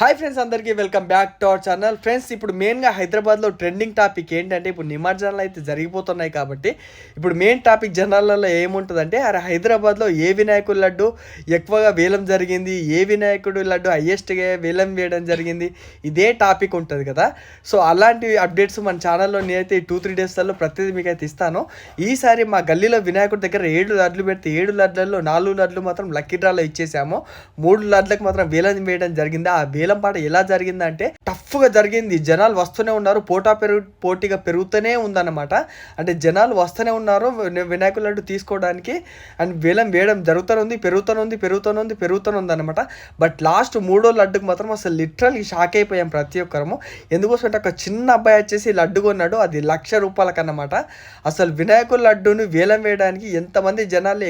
Hi friends, అందరికీ welcome back to our channel. Friends, ఇప్పుడు మెయిన్గా హైదరాబాద్లో ట్రెండింగ్ టాపిక్ ఏంటంటే, ఇప్పుడు నిమజ్జనాలు అయితే జరిగిపోతున్నాయి కాబట్టి ఇప్పుడు మెయిన్ టాపిక్ జనాలలో ఏముంటుందంటే, అరే హైదరాబాద్లో ఏ వినాయకుడి లడ్డు ఎక్కువగా వేలం జరిగింది, ఏ వినాయకుడి లడ్డు హయ్యెస్ట్గా వేలం వేయడం జరిగింది, ఇదే టాపిక్ ఉంటుంది కదా. సో అలాంటి అప్డేట్స్ మన ఛానల్లో నేనైతే 2-3 డేస్లలో ప్రతిదీ మీకు అయితే ఇస్తాను. ఈసారి మా గల్లీలో వినాయకుడి దగ్గర 7 లడ్లు పెడితే 7 లడ్లలో 4 లడ్లు మాత్రం లక్కీ డ్రాలో ఇచ్చేసాము. 3 లడ్లకు మాత్రం వేలం వేయడం జరిగింది. ఆ వేలం పాట ఎలా జరిగిందంటే టఫ్గా జరిగింది. జనాలు వస్తూనే ఉన్నారు, పోటీగా పెరుగుతూనే ఉందన్నమాట. అంటే జనాలు వస్తూనే ఉన్నారు వినాయకుల లడ్డు తీసుకోవడానికి, అండ్ వేలం వేయడం పెరుగుతూనే అనమాట. బట్ లాస్ట్ 3వ లడ్డుకు మాత్రం అసలు లిటరల్లీ షాక్ అయిపోయాం ప్రతి ఒక్కరము. ఎందుకోసం అంటే ఒక చిన్న అబ్బాయి వచ్చేసి లడ్డు కొన్నాడు, అది ₹1,00,000 అన్నమాట. అసలు వినాయకుల లడ్డుని వేలం వేయడానికి ఎంతమంది జనాలు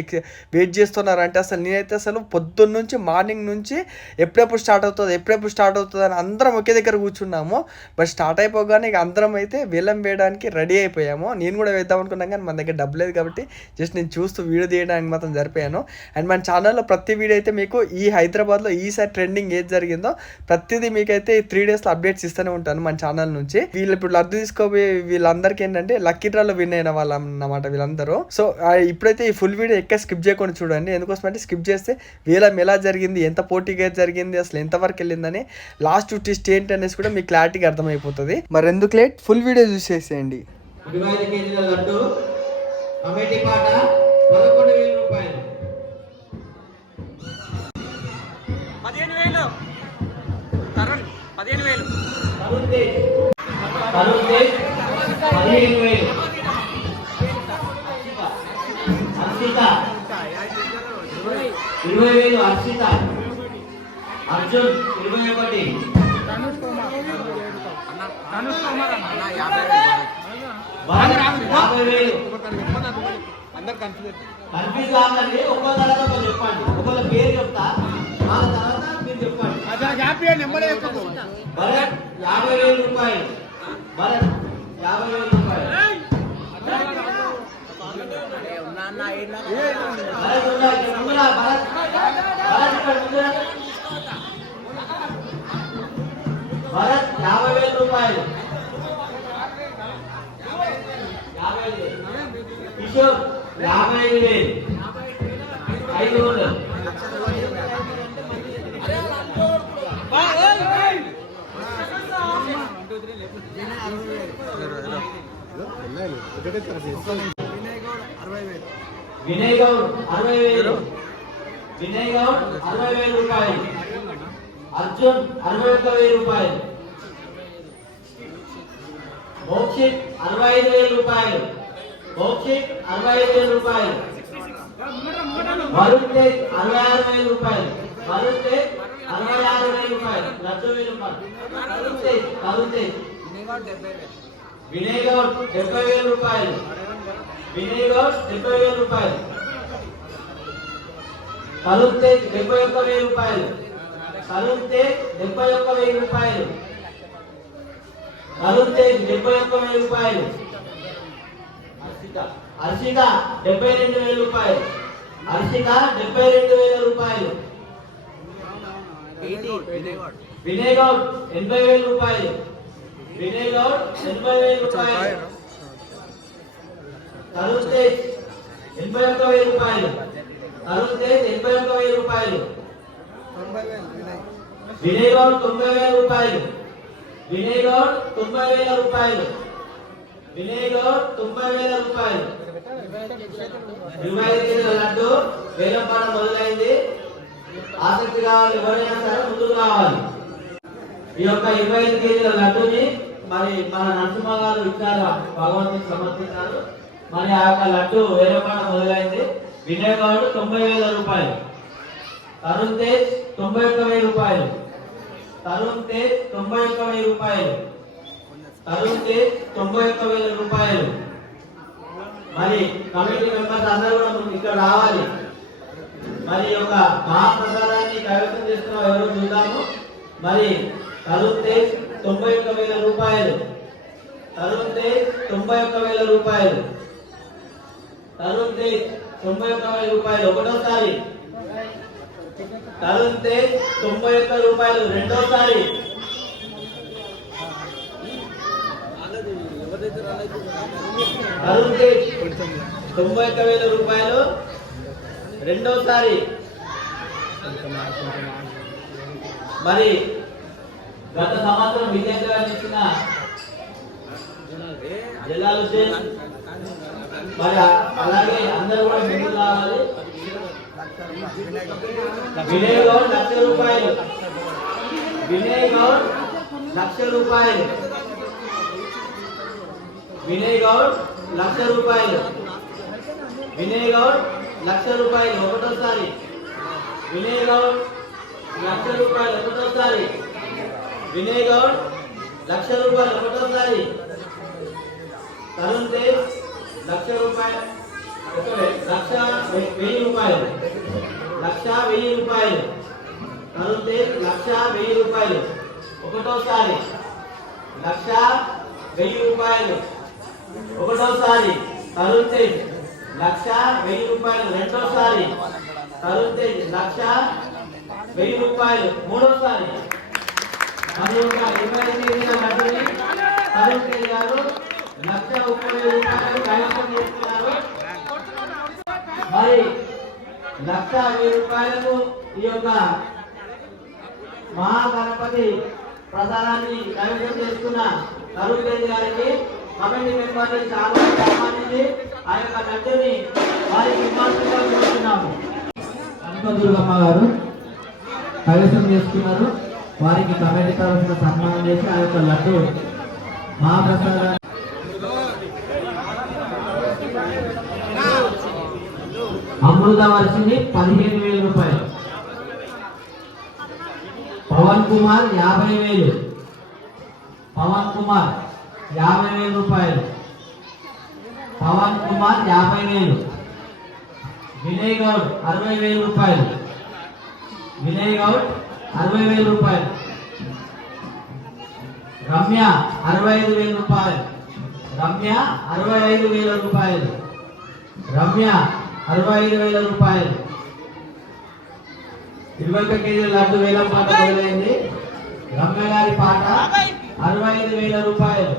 వెయిట్ చేస్తున్నారు అంటే, అసలు నేనైతే అసలు పొద్దున్న నుంచి మార్నింగ్ నుంచి ఎప్పుడెప్పుడు స్టార్ట్ అవుతుంది అని అందరం ఒకే దగ్గర కూర్చున్నాము. బట్ స్టార్ట్ అయిపోగానే ఇక అందరం అయితే వేలం వేయడానికి రెడీ అయిపోయాము. నేను కూడా వేద్దాం అనుకున్నాను, కానీ మన దగ్గర డబ్బు లేదు కాబట్టి జస్ట్ నేను చూస్తూ వీడియో తీయడానికి మాత్రం సరిపోయాను. అండ్ మన ఛానల్లో ప్రతి వీడియో అయితే మీకు ఈ హైదరాబాద్లో ఈసారి ట్రెండింగ్ ఏది జరిగిందో ప్రతిదీ మీకైతే 3 డేస్లో అప్డేట్స్ ఇస్తూనే ఉంటాను మన ఛానల్ నుంచి. వీళ్ళు ఇప్పుడు లడ్డు తీసుకోబోయే వీళ్ళందరికీ ఏంటంటే లక్కీ డ్రాలో విన్ అయిన వాళ్ళు అన్నమాట వీళ్ళందరూ. సో ఇప్పుడైతే ఈ ఫుల్ వీడియో ఎక్కడ స్కిప్ చేయకుండా చూడండి. ఎందుకోసం అంటే స్కిప్ చేస్తే వేలం ఎలా జరిగింది, ఎంత పోటీగా జరిగింది, అసలు ఎంతవరకు వెళ్ళిందని, లాస్ట్ టెస్ట్ ఏంటి అనేసి కూడా మీకు క్లారిటీగా అర్థమైపోతుంది. మరి ఎందుకు లేట్, ఫుల్ వీడియో చూసేసేయండి. 25 కేజీల లడ్డు కమిటీ పాట ₹11,000. 15,000 తరుణ్ 15,000 తరుణ్ తేజ్ 15,000. హర్షిత 20,000. హర్షిత అర్జున్ 21. కన్ఫ్యూజ్ కాదండి, ఒక్కో తర్వాత ఒకరు చెప్పండి. ఒకళ్ళ పేరు చెప్తా, వాళ్ళ తర్వాత మీరు చెప్పండి. భరత్ ₹50,000. భరత్ ₹50,000. భరత్ ₹50,000. కిషోర్ ₹55,000. 500. వినయ్ గౌడ్ ₹60,000. వినయ్ గౌడ్ ₹60,000. అర్జున్ ₹61,000. మోక్షిత్ ₹65,000. మోక్షిత్ ₹65,000. వరుణ్ తేజ్ ₹66,000. వరుణ్ తేజ్ ₹66,000. తరుణ్ తేజ్ వినయ్ గౌడ్ ₹70,000. వినయ్ గౌడ్ ₹70,000. తరుణ్ తేజ్ ₹71,000. తరుణ్ తేజ్ ₹71,000. తరుణ్ తేజ్ ₹71,000. హర్షిత ₹72,000. హర్షిత ₹72,000. వినయ్ గౌడ్ ₹80,000. వినయ్ గౌడ్ ₹80,000. తరుణ్ తేజ్ ₹81,000. తరుణ్ తేజ్ ₹81,000. వినయ్ గౌడ్ ₹90,000. వినయ్ గౌడ్ ₹90,000. వినయ్ గౌడ్ ₹90,000. 25 కేజీల లడ్డు వేలం పాట మొదలైంది. ఆసక్తి కావాలి, ఎవరైనా సరే ముందుకు రావాలి. ఈ యొక్క 25 కేజీల లడ్డుని మరి మన నరసింహ గారు ఇచ్చారు, భగవంతుని సమర్పించారు. మరి ఆ యొక్క లడ్డు వేలం పాట మొదలైంది. వినయ్ గౌడ్ ₹90,000. తరుణ్ తేజ్ ₹91,000. తరుణ్ తేజ్ ₹91,000. తరుణ్ తేజ్ ₹91,000. మరి కమిటీ మెంబర్స్ అందరూ కూడా ఇక్కడ రావాలి. మరి యొక్క మహాప్రసాదాన్ని కైవసం చేస్తున్న ఎవరు చూద్దాము. మరి తరుణ్ తేజ్ 91,000 రూపాయలు. తరుణ్ తేజ్ 91,000 రూపాయలు. తరుణ్ తేజ్ 91,000 రూపాయలు ఒకటోసారి. తరుణ్ తేజ్ 91 రూపాయలు రెండోసారి. తరుణ్ తేజ్ 91,000 రూపాయలు రెండోసారి. మరి గత సంవత్సరం విజేతగా నిలిచిన జలాలుద్దీన్ మరి అలాగే అందరూ కూడా ముందుకు రావాలి. వినయ్ గౌడ్ 1,00,000 రూపాయలు. వినయ్ గౌడ్ 1,00,000 రూపాయలు. వినయ్ గౌడ్ 1,00,000 రూపాయలు. వినయ్ గౌడ్ 1,00,000 రూపాయలు ఒకటోసారి. వినయ్ గౌడ్ 1,00,000 రూపాయలు ఒకటోసారి. వినయ్ గౌడ్ 1,00,000 రూపాయలు ఒకటోసారి. తరుణ్ తేజ్ 1,00,000 రూపాయలు 1,00,000 రూపాయలు. 1,00,000 రూపాయలు. తరుణ్ తేజ్ 1,00,000 రూపాయలు ఒకటోసారి. 1,00,000 రూపాయలు ఒకటోసారి. తరుణ్ తేజ్ 1,00,000 రూపాయలు రెండోసారి. తరుణ్ తేజ్ 1,00,000 రూపాయలు మూడోసారి. మరి ఒక 20 కేజీల లడ్డూని తరుణ్ తేజ్ గారు 1,30,000 రూపాయలు కైవసం చేసుకున్నారు. మరి 1,10,000 రూపాయలకు ఈ యొక్క మహాగణపతి ప్రసాదాన్ని కైవసం చేసుకున్న తరుణ్ తేజ్ గారికి కమిటీ మెంబర్ని చాలా ఆహ్వానించి ఆ యొక్క లడ్డూని వారికి ఇవ్వాల్సిందిగా దుర్గమ్మ గారు కైవసం చేసుకున్నారు. వారికి కమిటీ తరఫున సన్మానం చేసి ఆ యొక్క లడ్డు మహాప్రసాదాన్ని అమృత వర్షిని 15,000 రూపాయలు. పవన్ కుమార్ 50,000. పవన్ కుమార్ 50,000 రూపాయలు. పవన్ కుమార్ 50,000. వినయ్ గౌడ్ 60,000 రూపాయలు. వినయ్ గౌడ్ 60,000 రూపాయలు. రమ్య 65,000 రూపాయలు. రమ్య 65,000 రూపాయలు. రమ్య 65,000 రూపాయలు. 21 కేజీల లడ్డు వేలం పాట మొదలైంది. రమ్య గారి పాట 65,000 రూపాయలు.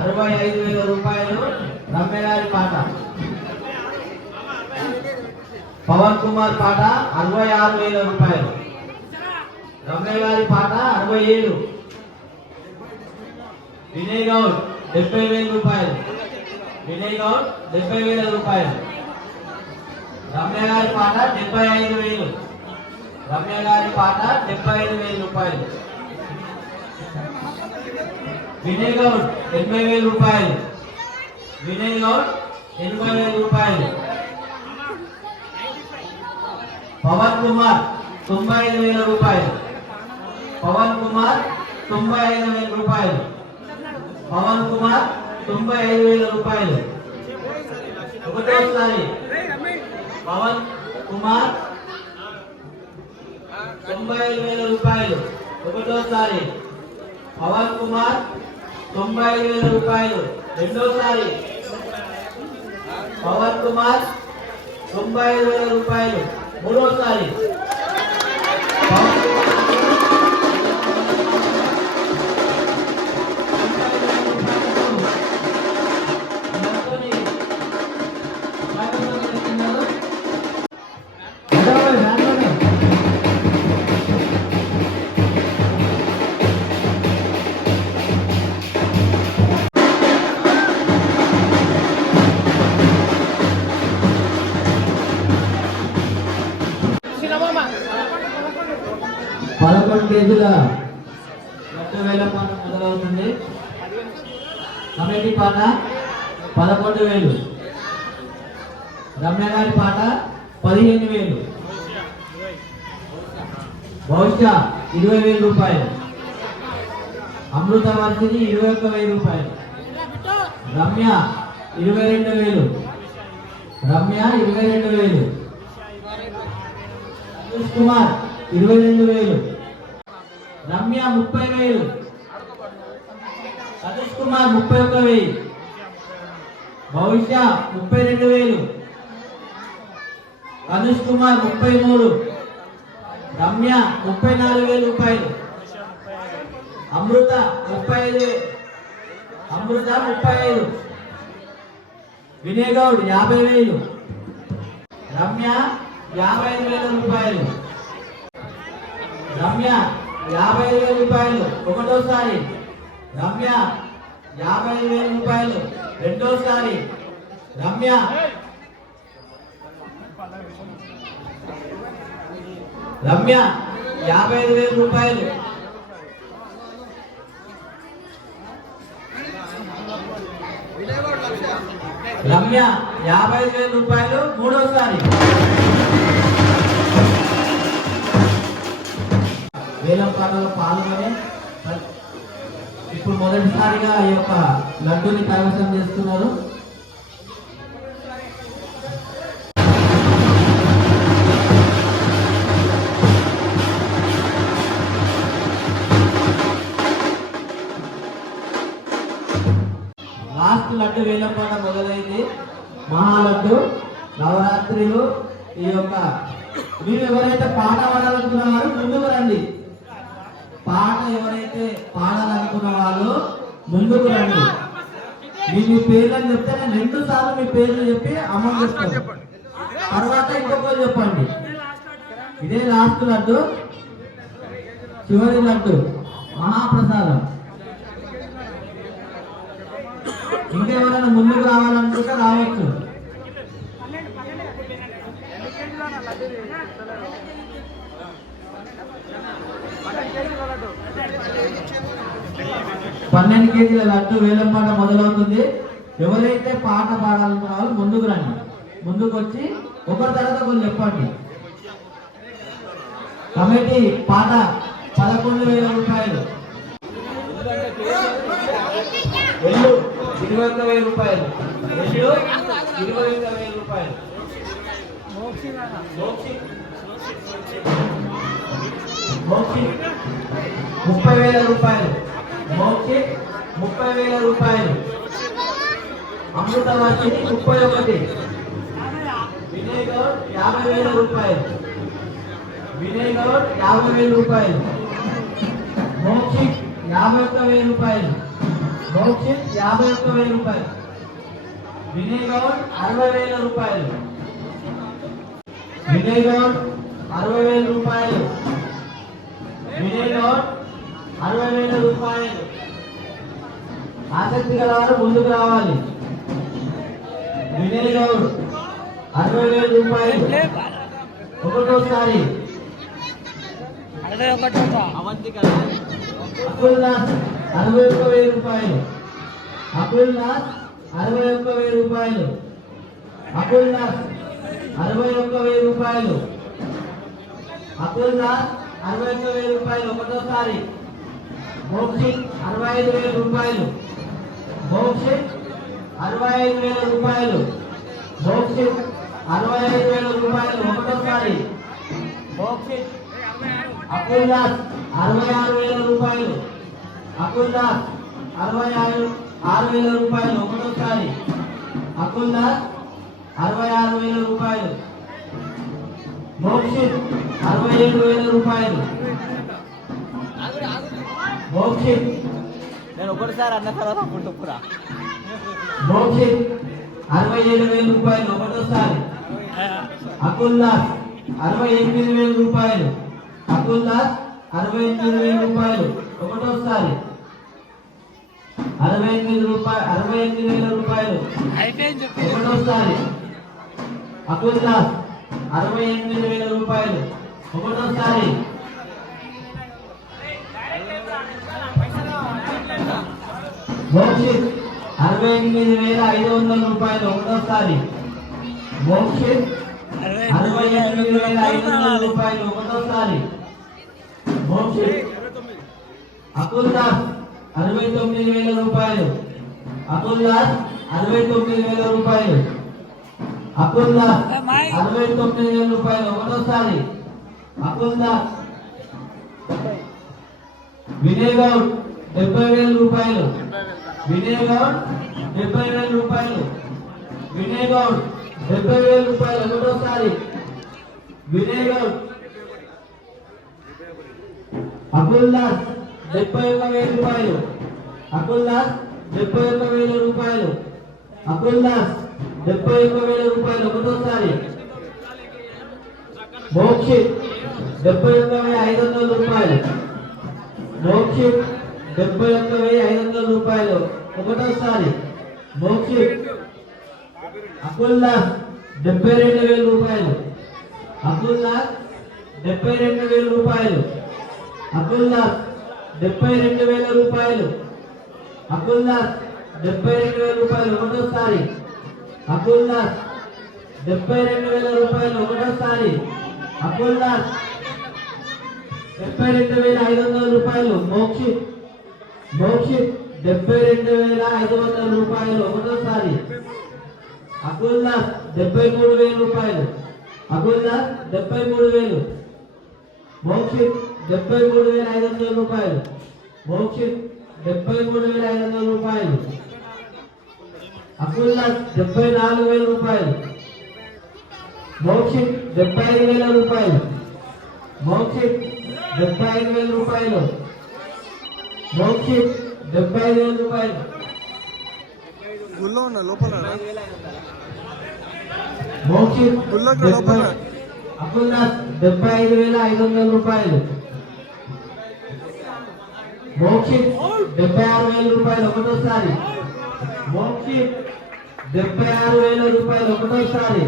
65,000 రూపాయలు రమ్య గారి పాట. పవన్ కుమార్ పాట 66,000 రూపాయలు. రమ్య గారి పాట 67. వినయ్ గౌడ్ 70,000 రూపాయలు. వినయ్ గౌడ్ 70,000 రూపాయలు. రమ్య గారి పాట 75,000. రమ్య గారి పాట 75,000 రూపాయలు. వినయ్ గౌడ్ 80,000 రూపాయలు. వినయ్ గౌడ్ 80,000 రూపాయలు. పవన్ కుమార్ 95,000 రూపాయలు. పవన్ కుమార్ 95,000 రూపాయలు. పవన్ కుమార్ 95,000 రూపాయలు ఒకటోసారి. పవన్ కుమార్ 95,000 రూపాయలు ఒకటోసారి. పవన్ కుమార్ 95,000 రూపాయలు రెండోసారి. పవన్ కుమార్ 95,000 రూపాయలు మూడోసారి. పవన్ కుమార్ కేజీల లడ్డు వేలం పాట మొదలవుతుంది. కమిటీ పాట 11,000. రమ్య గారి పాట 15,000. భవిష్య 20,000 రూపాయలు. అమృత వర్షిని 21,000 రూపాయలు. రమ్య 22,000. రమ్య 22,000. కుమార్ 22,000. రమ్య 30,000, సతీష్ కుమార్ 31,000, భవిష్య 32,000, అనుష్ కుమార్ 33, రమ్య 34,000 రూపాయలు, అమృత 35, అమృత 35, వినయ్ గౌడ్ 50,000, రమ్య 55,000 రూపాయలు, రమ్య 55,000 రూపాయలు ఒకటోసారి, రమ్య 55,000 రూపాయలు రెండోసారి, రమ్య రమ్య 55,000 రూపాయలు, రమ్య 55,000 రూపాయలు మూడోసారి. వేలం పాటలో పాల్గొని ఇప్పుడు మొదటిసారిగా ఈ యొక్క లడ్డూని కైవసం చేస్తున్నారు. లాస్ట్ లడ్డు వేలం పాట మొదలైంది. మహాలడ్డు నవరాత్రులు. ఈ యొక్క మీరు ఎవరైతే పాట పాడాలనుకున్నారో ముందుకు రండి. పాట ఎవరైతే పాడాలనుకున్న వాళ్ళు ముందుకు రండి. మీ పేర్లను చెప్తే నేను 2 సార్లు మీ పేర్లు చెప్పి అమౌంట్ చెప్తాను. తర్వాత ఇంకొకరు చెప్పండి. ఇదే లాస్ట్ లడ్డు, చివరి లడ్డు మహాప్రసాదం. ఇంకెవరైనా ముందుకు రావాలనుకుంటే రావచ్చు. పన్నెండు కేజీల లడ్డు వేలం పాట మొదలవుతుంది. ఎవరైతే పాట పాడాలనుకున్నారో ముందుకు రండి. ముందుకు వచ్చి ఒకరి తర్వాత ఒకరు చెప్పండి. కమిటీ పాట 11,000 రూపాయలు, వెళ్ళు 21,000 రూపాయలు, వెళ్ళు 21,000 రూపాయలు, మోక్షి 30,000 రూపాయలు, మోక్షి 30,000 రూపాయలు, అమృతవర్షిని 31, వినయ్ గౌడ్ 50,000 రూపాయలు, వినయ్ గౌడ్ 50,000 రూపాయలు, మోక్షి 51,000 రూపాయలు, మోక్షి 51,000 రూపాయలు, వినయ్ గౌడ్ 60,000 రూపాయలు, వినయ్ గౌడ్ 60,000 రూపాయలు, వినయ్ గౌడ్ 60,000 రూపాయలు. ఆసక్తి గల వారు ముందుకు రావాలి. వినయ్ గౌడ్ 60,000 రూపాయలు ఒకటోసారి, అకుల్ నాథ్ 61,000 రూపాయలు, అకుల్ నాథ్ 61,000 రూపాయలు, అకుల్ నాథ్ 61,000 రూపాయలు, అకుల్ నాథ్ 61,000 రూపాయలు ఒకటోసారి, మోక్షిత్ 65,000 రూపాయలు, మోక్షిత్ 65,000 రూపాయలు, మోక్షిత్ 65,000 రూపాయలు ఒకటోసారి, మోక్షిత్. అకుల్ నాథ్ 66,000 రూపాయలు, అకుల్ నాథ్ 66,000 రూపాయలు ఒకటోసారి, అకుల్ నాథ్ 66,000 రూపాయలు, మోక్షిత్ 67,000 రూపాయలు, మోక్షిత్. నేను ఒకటిసారి అన్న తర్వాత పుట్టుకురా. మోక్షిత్ 67,000 రూపాయలు ఒకటోసారి, అకుల్ నాథ్ 68,000 రూపాయలు, అకుల్ నాథ్ 68,000 రూపాయలు ఒకటోసారి, 68,000 రూపాయలు ఒకటోసారి, అకుల్ నాథ్ 68,000 రూపాయలు ఒకటోసారి, మోక్షిత్ 68,500 రూపాయలు ఒకటోసారి, మోక్షిత్ 68,500 రూపాయలు ఒకటోసారి, మోక్షిత్. అకుల్ నాథ్ 69,000 రూపాయలు, అకుల్ నాథ్ 69,000 రూపాయలు, అకుల్ నాథ్ 69,000 రూపాయలు ఒకటోసారి, అకుల్ నాథ్ వినయ్ గౌడ్ 70,000 రూపాయలు. వినయ్ గౌడ్ 70,000 రూపాయలు. వినయ్ గౌడ్ 70,000 రూపాయలు ఒకటోసారి. వినయ్ గౌడ్. అకుల్ దాస్ 71,000 రూపాయలు. అకుల్ దాస్ 71,000 రూపాయలు. అకుల్ దాస్ 71,000 రూపాయలు ఒకటోసారి. మోక్షిత్ 71,500 రూపాయలు. మోక్షిత్ 71,500 రూపాయలు ఒకటోసారి. మోక్షిత్. అకుల్ దాస్ 72,000 రూపాయలు. అకుల్ దాస్ 72,000 రూపాయలు. అకుల్ దాస్ 72,000 రూపాయలు. అకుల్ దాస్ 72,000 రూపాయలు ఒకటోసారి. అకుల్ దాస్ 72,000 రూపాయలు ఒకటోసారి. అకుల్ దాస్ 72,500 రూపాయలు. మోక్షిత్. మోక్షిత్ 72,500 రూపాయలు ఒకటోసారి. అకుల్ దాస్ 73,000 రూపాయలు. అకుల్ దాస్ 73,000. మోక్షిత్ 73,500 రూపాయలు. మోక్షిత్ 73,500 రూపాయలు. అకుల్ దాస్ 74,000 రూపాయలు. మోక్షిత్ 75,000 రూపాయలు. మోక్షిత్ 75,000 రూపాయలు. మోక్షిత్ 75,000 రూపాయలు. గుళ్ళో ఉన్న లోపల మోక్షిత్ గుళ్ళకి లోపల. అకుల్ దాస్ 75,500 రూపాయలు. మోక్షిత్ 76,000 రూపాయలు ఒకటోసారి. మోక్షిత్ 76,000 రూపాయలు ఒకటోసారి.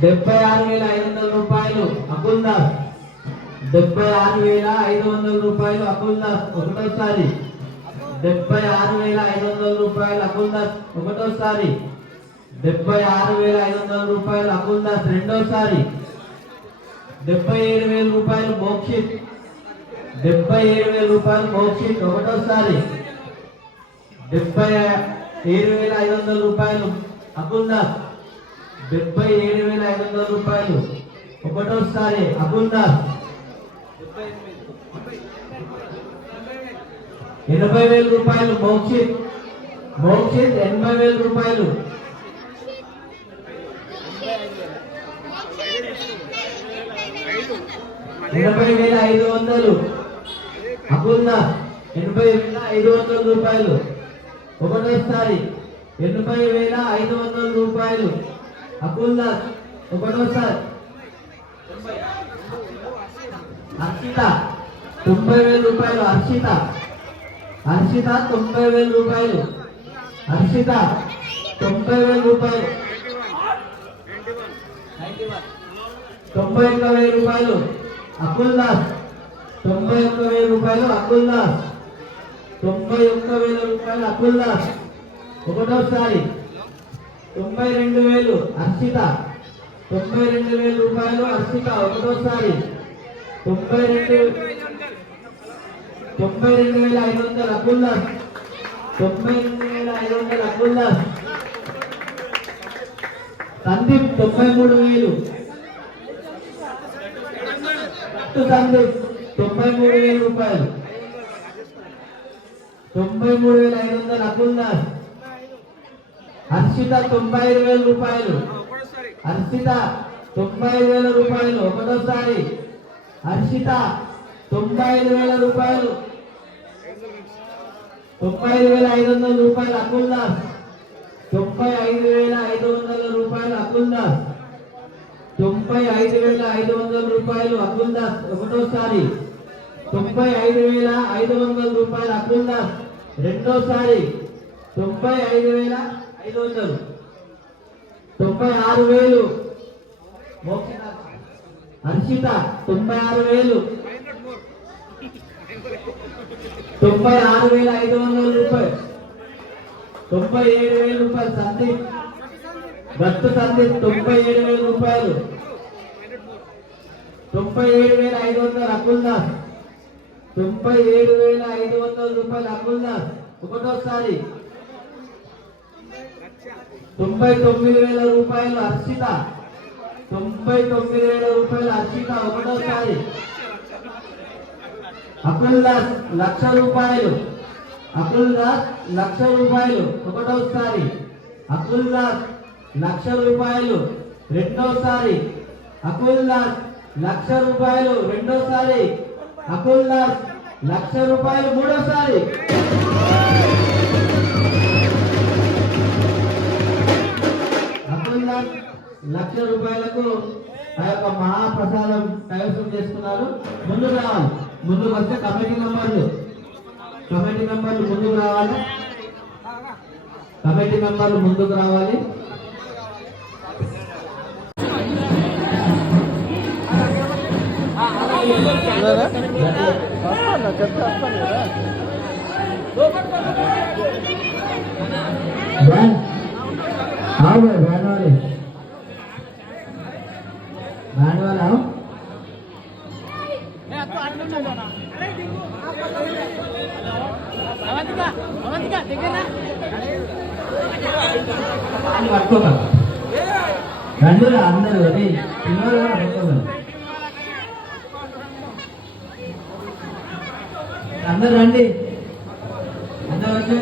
76,500 రూపాయలు. అకుల్ దాస్ 76,500 రూపాయలు. అకుల్ దాస్ ఒకటోసారి. 76,500 రూపాయలు. అకుల్ దాస్ ఒకటోసారి. 76,500 రూపాయలు. అకుల్ దాస్ రెండోసారి. 77,000 రూపాయలు. మోక్షిత్ 77,000 రూపాయలు. మోక్షిత్ ఒకటోసారి. 77,500 రూపాయలు. అకుల్ దాస్ 77,500 రూపాయలు ఒకటోసారి. అకుల్ దాస్ 80,000 రూపాయలు. మోక్షిత్. మోక్షిత్ 80,000 రూపాయలు. 80,500. అకుల్ దాస్ 80,500 రూపాయలు ఒకటోసారి. 80,500 రూపాయలు. అకుల్ దాస్ ఒకటోసారి. హర్షిత 90,000 రూపాయలు. హర్షిత. హర్షిత 90,000 రూపాయలు. హర్షిత 90,000 రూపాయలు. 91,000 రూపాయలు. అకుల్ దాస్ 91,000 రూపాయలు. అకుల్ దాస్ 91,000 రూపాయలు. అకుల్ దాస్ ఒకటోసారి. 92,000. హర్షిత 92,000 రూపాయలు. హర్షిత ఒకటోసారి. 92,500. అకుల్ దాస్ 92,500. అకుల్ దాస్. సందీప్ 93,000. సందీప్ 93,000 రూపాయలు. 93,500. అకుల్ దాస్. హర్షిత 95,000 రూపాయలు. హర్షిత 95,000 రూపాయలు ఒకటోసారి. హర్షిత 95,000 రూపాయలు. 95,500 రూపాయలు. అకుల్ దాస్ 95,500 రూపాయలు. అకుల్ దాస్ 95,500 రూపాయలు. అకుల్ దాస్ ఒకటోసారి. 95,500 రూపాయలు. అకుల్ దాస్ రెండోసారి. 95,500. 96,000. హర్షిత 96,000. 96,500 రూపాయలు. 97,000 రూపాయలు. సందీప్ గట్టు సందీప్ 97,000 రూపాయలు. 97,500. అకుల్ దాస్ 97,500 రూపాయలు. అకుల్ దాస్ ఒకటోసారి. 99,000 రూపాయలు హర్షిత. 99,000 రూపాయలు హర్షిత ఒకటోసారి. అకుల్ దాస్ 1,00,000 రూపాయలు. అకుల్ దాస్ 1,00,000 రూపాయలు ఒకటోసారి. అకుల్ దాస్ 1,00,000 రూపాయలు రెండోసారి. అకుల్ దాస్ 1,00,000 రూపాయలు రెండోసారి. అకుల్ దాస్ 1,00,000 రూపాయలు మూడోసారి. అకుల్ దాస్ 1,00,000 రూపాయలకు ఆ యొక్క మహాప్రసాదం కైవసం చేసుకున్నారు. ముందుకు రావాలి. ముందుకు వస్తే కమిటీ మెంబర్లు ముందుకు రావాలి. కమిటీ మెంబర్లు ముందుకు రావాలి. రండి అందరూ పిల్లలు అందరు రండి. అందరు వచ్చి